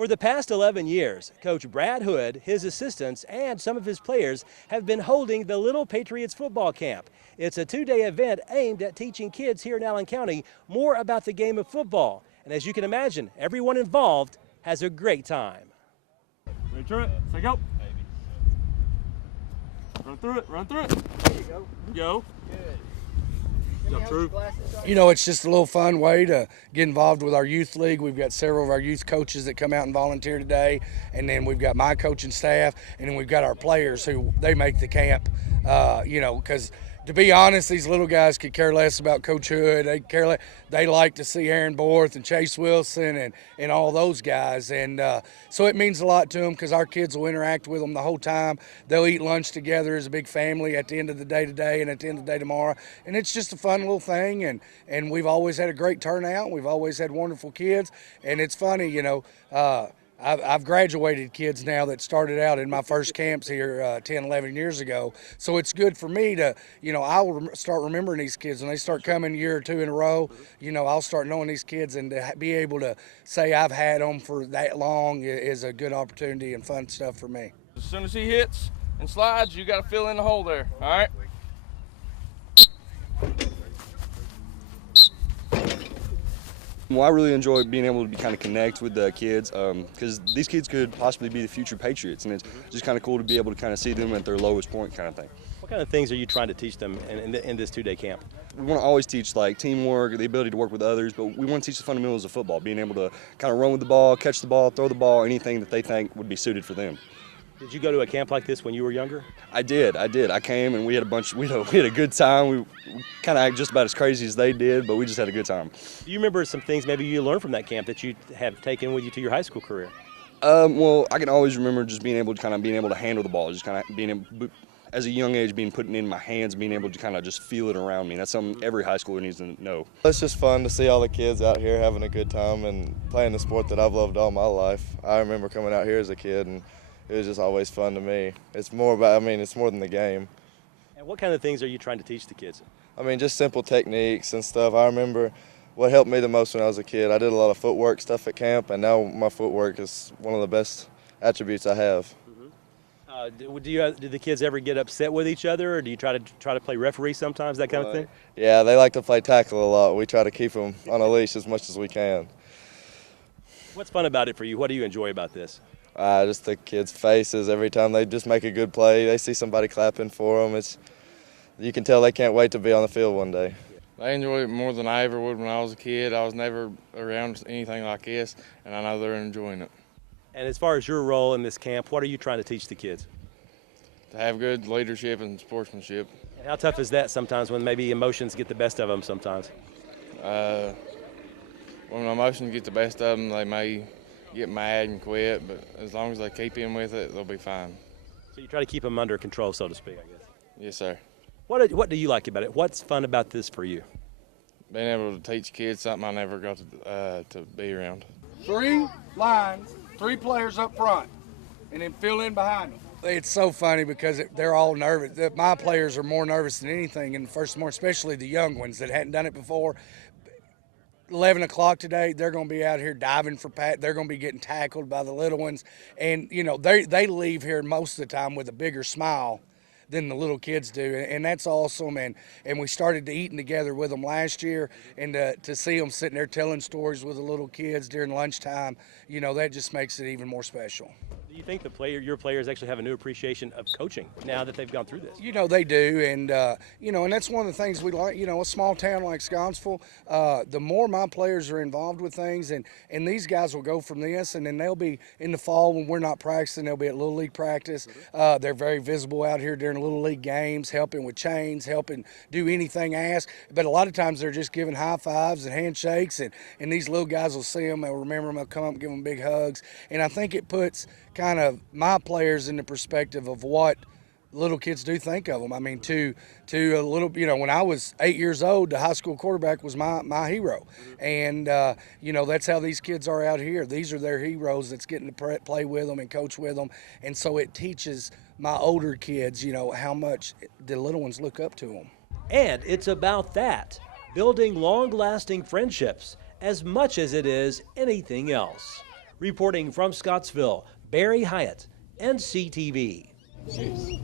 For the past 11 years, Coach Brad Hood, his assistants, and some of his players have been holding the Little Patriots Football Camp. It's a two-day event aimed at teaching kids here in Allen County more about the game of football. And as you can imagine, everyone involved has a great time. Ready to it? Say go. Run through it, run through it. There you go. Go. Good. You know, it's just a little fun way to get involved with our youth league. We've got several of our youth coaches that come out and volunteer today, and then we've got my coaching staff, and then we've got our players who they make the camp. You know, because to be honest, these little guys could care less about Coach Hood. They like to see Aaron Borth and Chase Wilson and all those guys, and so it means a lot to them because our kids will interact with them the whole time. They'll eat lunch together as a big family at the end of the day today and at the end of the day tomorrow, and it's just a fun little thing. And we've always had a great turnout. We've always had wonderful kids, and it's funny, you know. I've graduated kids now that started out in my first camps here 10, 11 years ago. So it's good for me to, you know, I'll start remembering these kids. When they start coming a year or two in a row, you know, I'll start knowing these kids, and to be able to say I've had them for that long is a good opportunity and fun stuff for me. As soon as he hits and slides, you got to fill in the hole there, all right? Well, I really enjoy being able to kind of connect with the kids because these kids could possibly be the future Patriots, and it's just kind of cool to be able to kind of see them at their lowest point kind of thing. What kind of things are you trying to teach them in this two-day camp? We want to always teach like teamwork, the ability to work with others, but we want to teach the fundamentals of football, being able to kind of run with the ball, catch the ball, throw the ball, anything that they think would be suited for them. Did you go to a camp like this when you were younger? I did. I came and we had a good time. We kind of act just about as crazy as they did, but we just had a good time. Do you remember some things maybe you learned from that camp that you have taken with you to your high school career? Well, I can always remember just being able to handle the ball, just kind of being able, as a young age, being put it in my hands, being able to kind of just feel it around me. That's something every high schooler needs to know. It's just fun to see all the kids out here having a good time and playing the sport that I've loved all my life. I remember coming out here as a kid, and it was just always fun to me. It's more about, it's more than the game. And what kind of things are you trying to teach the kids? Just simple techniques and stuff. I remember what helped me the most when I was a kid. I did a lot of footwork stuff at camp, and now my footwork is one of the best attributes I have. Do the kids ever get upset with each other, or do you try to play referee sometimes, that kind of thing? Yeah, they like to play tackle a lot. We try to keep them on a leash as much as we can. What's fun about it for you? What do you enjoy about this? Just the kids' faces every time they just make a good play. They see somebody clapping for them. You can tell they can't wait to be on the field one day. I enjoy it more than I ever would when I was a kid. I was never around anything like this, and I know they're enjoying it. And as far as your role in this camp, what are you trying to teach the kids? To have good leadership and sportsmanship. And how tough is that sometimes when maybe emotions get the best of them sometimes? When emotions get the best of them, they may get mad and quit, but as long as they keep in with it, they'll be fine. So you try to keep them under control, so to speak, I guess. Yes, sir. What do you like about it? What's fun about this for you? Being able to teach kids something I never got to be around. 3 lines, 3 players up front, and then fill in behind them. It's so funny because they're all nervous. My players are more nervous than anything in the first more, especially the young ones that hadn't done it before. 11 o'clock today, they're going to be out here diving for pat. They're going to be getting tackled by the little ones. And, you know, they leave here most of the time with a bigger smile than the little kids do, and that's awesome. And we started eating together with them last year, and to see them sitting there telling stories with the little kids during lunchtime, you know, that just makes it even more special. Do you think your players actually have a new appreciation of coaching now that they've gone through this? You know, they do, and you know, and that's one of the things we like. You know, a small town like Scottsville, the more my players are involved with things, and these guys will go from this, and then they'll be in the fall when we're not practicing, they'll be at Little League practice. They're very visible out here during Little League games, helping with chains, helping do anything asked. But a lot of times they're just giving high fives and handshakes, and these little guys will see them, they'll remember them, they'll come up and give them big hugs. And I think it puts kind of my players in the perspective of what little kids do think of them. To a little, you know, when I was 8 years old, the high school quarterback was my hero. And, you know, that's how these kids are out here. These are their heroes that's getting to play with them and coach with them. And so it teaches my older kids, you know, how much the little ones look up to them. And it's about that, building long-lasting friendships as much as it is anything else. Reporting from Scottsville, Barry Hyatt, NCTV. Jeez.